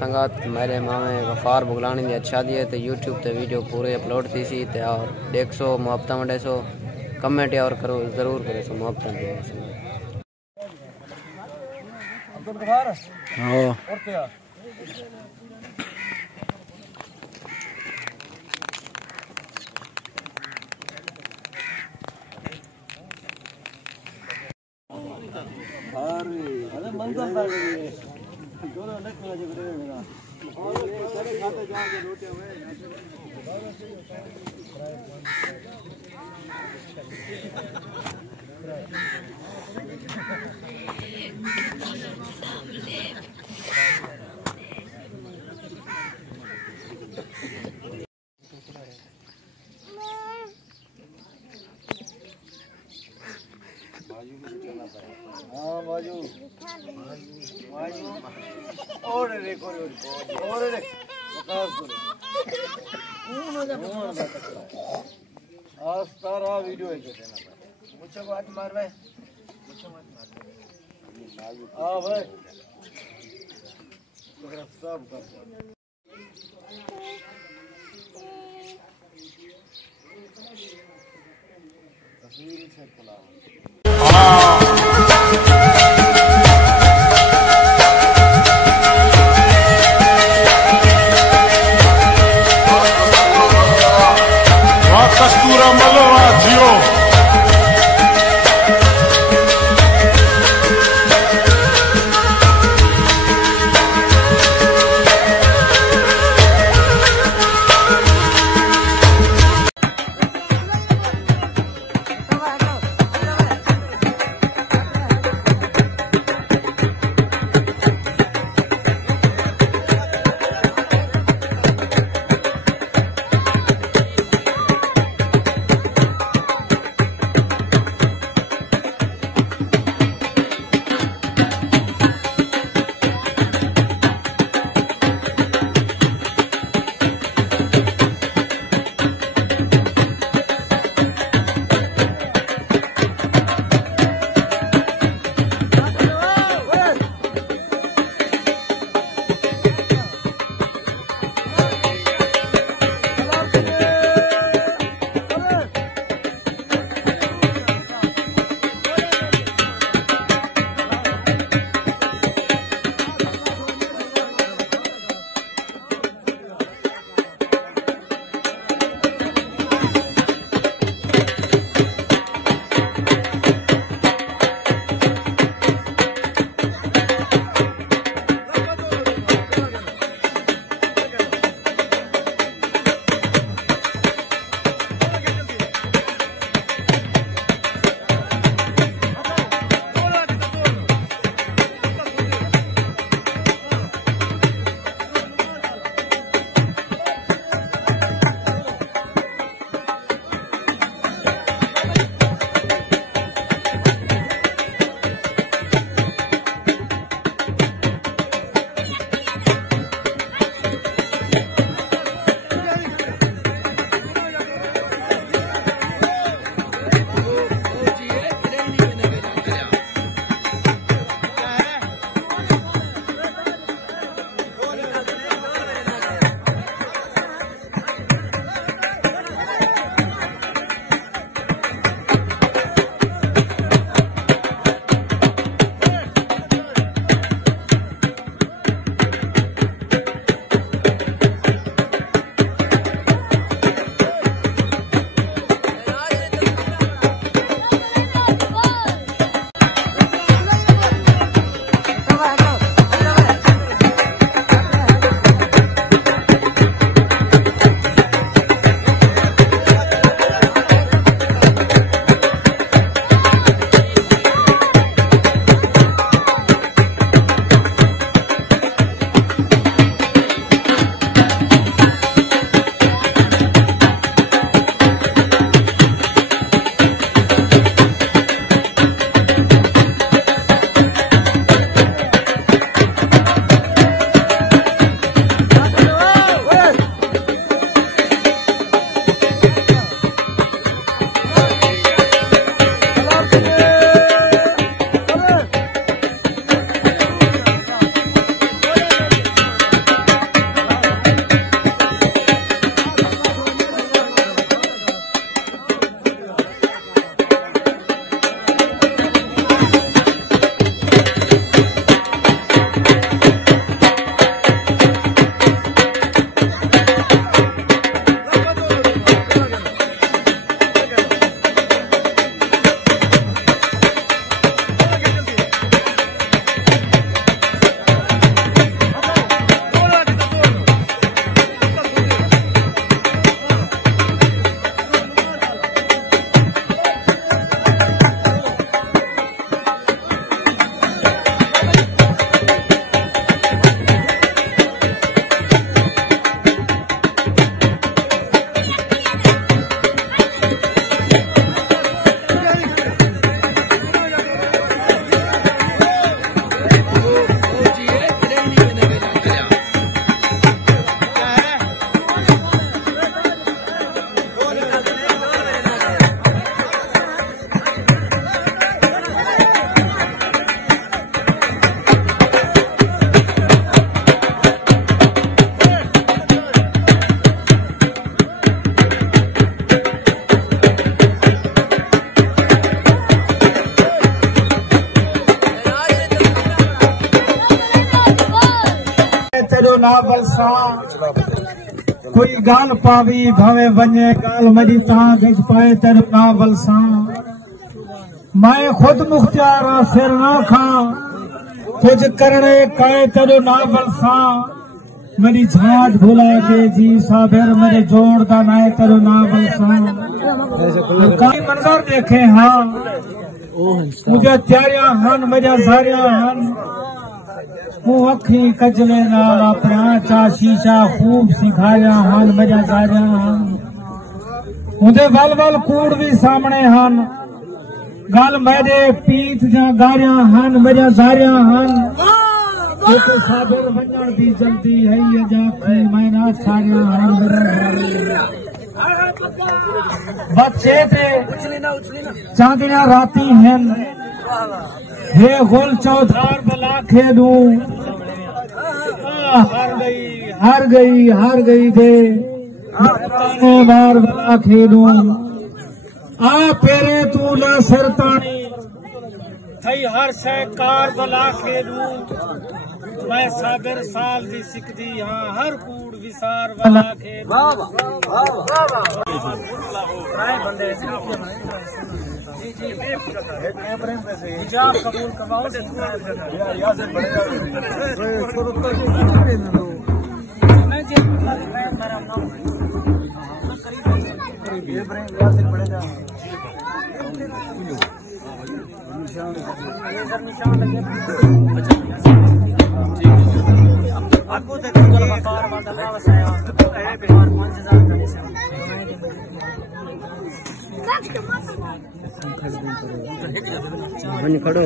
संगत मेरे मामे गफार बुगलानी की अच्छा दिए तो यूट्यूब ते वीडियो पूरे अपलोड थी सी ते और देखो मुहब्बत मंडे सो कमेंट और करो जरूर करे सो मुहब्बत अब्दुल गफार हां अरे मंजर कर जो ने को जो करेगा और सारे खाते जाके रोटी में हाँ बाजू और रे आज तारा वीडियो है जो देना मुझे को हाथ मार भाई हाँ भाई सब कर तस्वीर से खुला Costura Maloa, Gio. तेरो नावल सा कोई गाल पावी भवे वने गाल मरी ता गज पाए तेरो नावल सा मैं खुद मुख्तियार सिर ना खा कुछ करने काए तेरो नावल सा मेरी झांझ भुला के जी साबिर मेरे जोड़ दा नाए तेरो नावल सा कई मंजर देखे हाँ मुझे त्यारिया हन मजा सारिया हन मुँह अखी कजले नाल अपना चा शीशा खूब सिखाया हन मजा सारिया हन मुझे वल वल कूड़ भी सामने हन गल मेरे पीत जा गारिया हन मजा सारिया हन तो साबिर वजन दी जल्दी है ये जाती मैना सारिया हन बच्चे थे चांदिया राती हैं हे गुल चौधार बला खेदू हार गई थे बार बला खेदू आ पेरे तू ना सरतानी थई हर से कार बला खेदू मैं सागर साल दी सिकदी हाँ हर कूड़ विसार बला खेदू हिजाब कबूल करवाओ खड़ो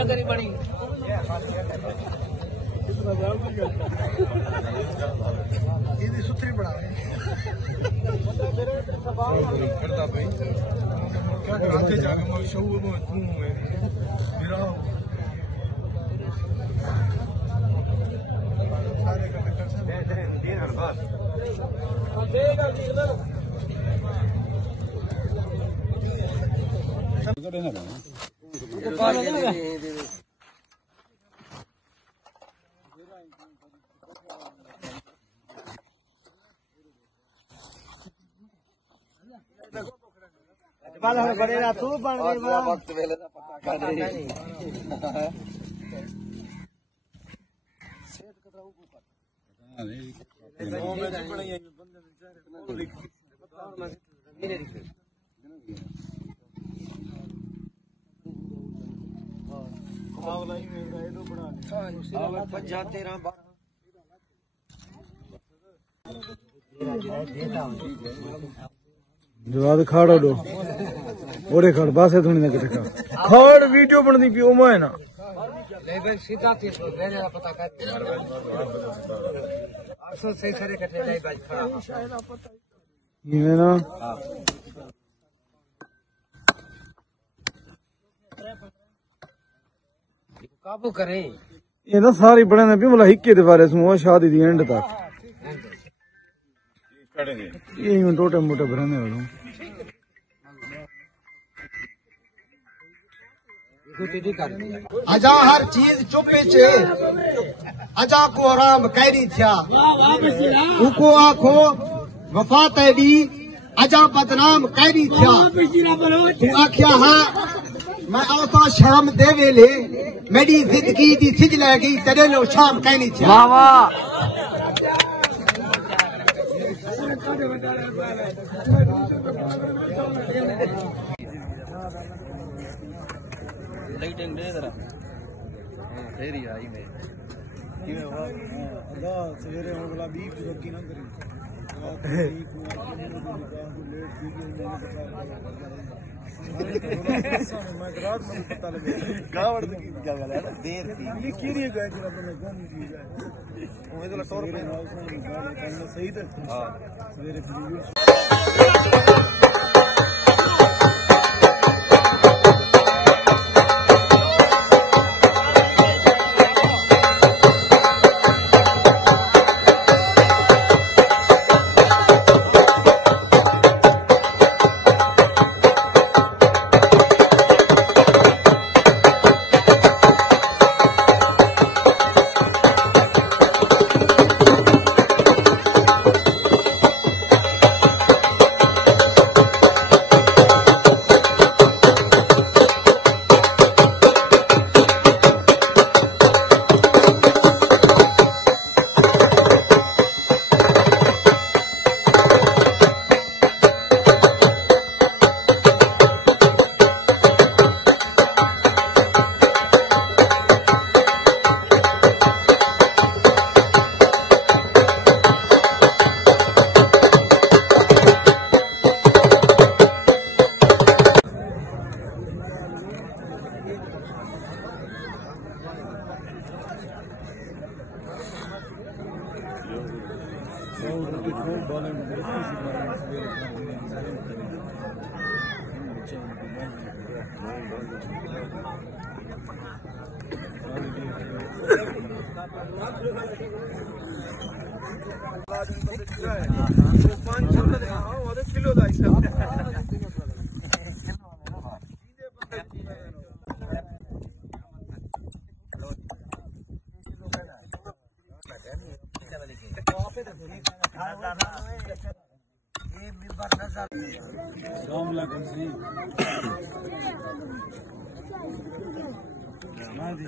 जगह बनी सुथरी बड़ा बड़ेगा तू बन वक्त वेले जवाब खाड़ो दो ओरे खड़ बासे थोड़ी ना कटे खाड़ वीडियो बनदी पियो मैं ना ले भाई सीधा तीस लेने का पता कर अक्सर सही सारे कटे ले भाई खड़ा ये ना काबू करें ये ना सारी बड़े ने भी मतलब हिक्के दे बारे सुनो शादी दी एंड तक ये यूं टोटे मोटे भरने वालों अजा हर चीज चुपे चे अजा को आराम कैरी थिया उको आखो वफा तेरी अजा बदनाम कैरी थिया तू आख्या हा मैं आता शाम दे वेले मेरी जिंदगी दी सिज लै गई तेरे लो शाम कैनी थिया लाइटिंग दे जरा तेरी आई में किवे हुआ अल्लाह सवेरे होने वाला बीफ रोकी ना करी मैं रात में पता लगे गावड़ की जगह है ना देर थी ये कीरी गए जरा मैंने गन की जाए वो तो टोर पे सही था हां सवेरे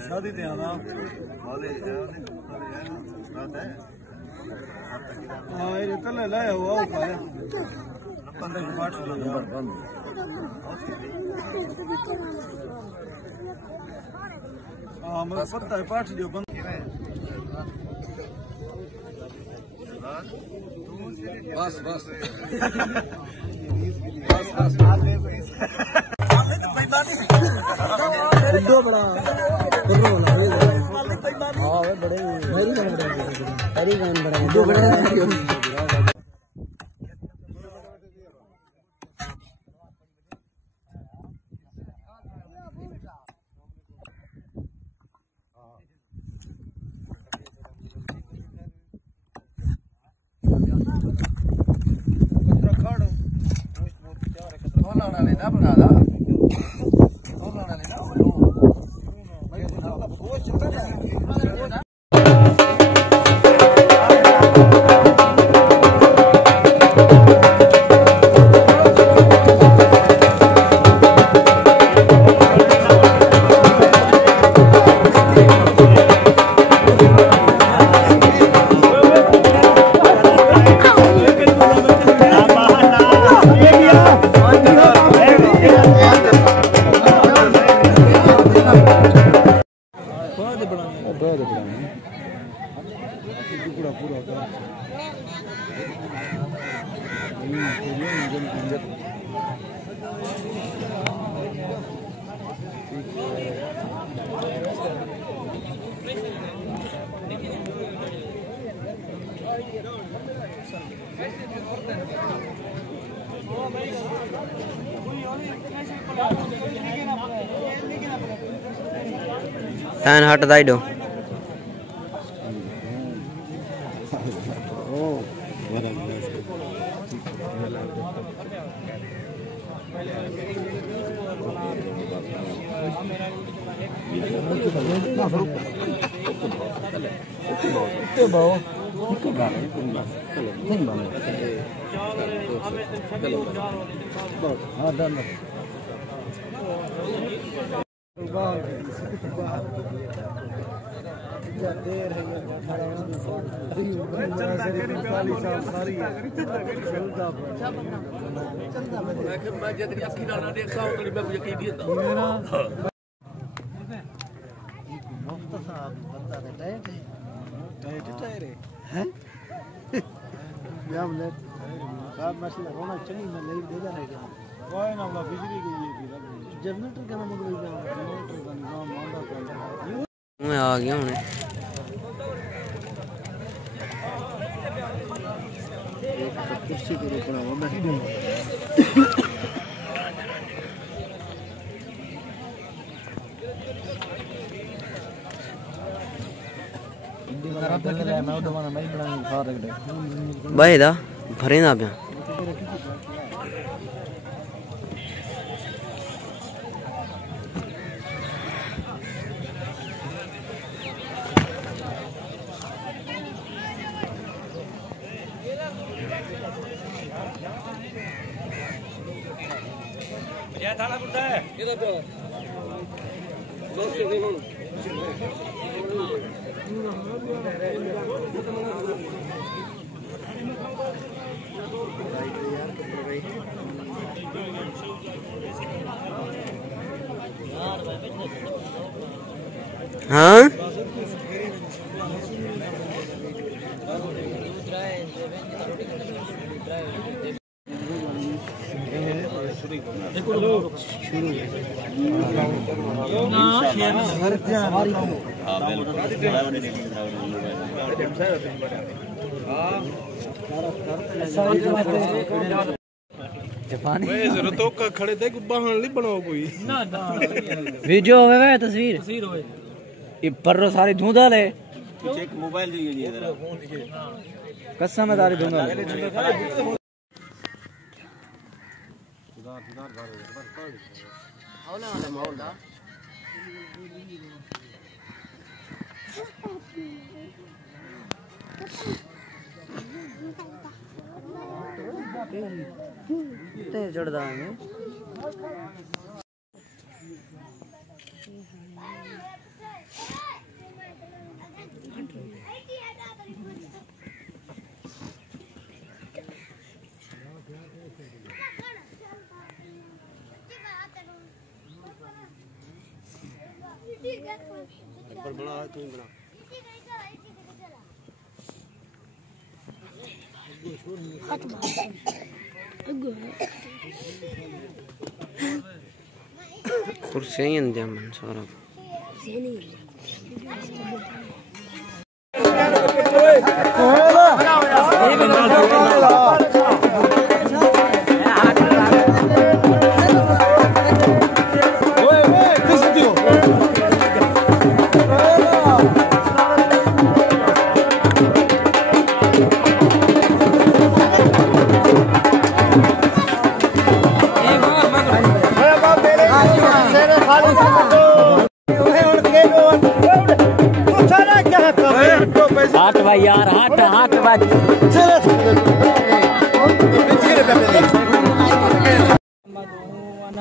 शादी ते आना हाँ ये कल लाया हुआ पाया हाँ मैं पता है पाठ दियो बंद बस बस बड़ा Tan hot daido. मैं आ गया हूँ कुर्सी पे रुकना भाई दा भरे ना पिया हाँ खड़े थे बहान नहीं बनाओ कोई वीडियो होवे तस्वीर होवे ये पर्रो सारी धुंधा ले एक मोबाइल दीजिए जरा कसम है सारी धुंधा चढ़दा है बना तू बना कुर्सी ही अंदर मन सारा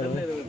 है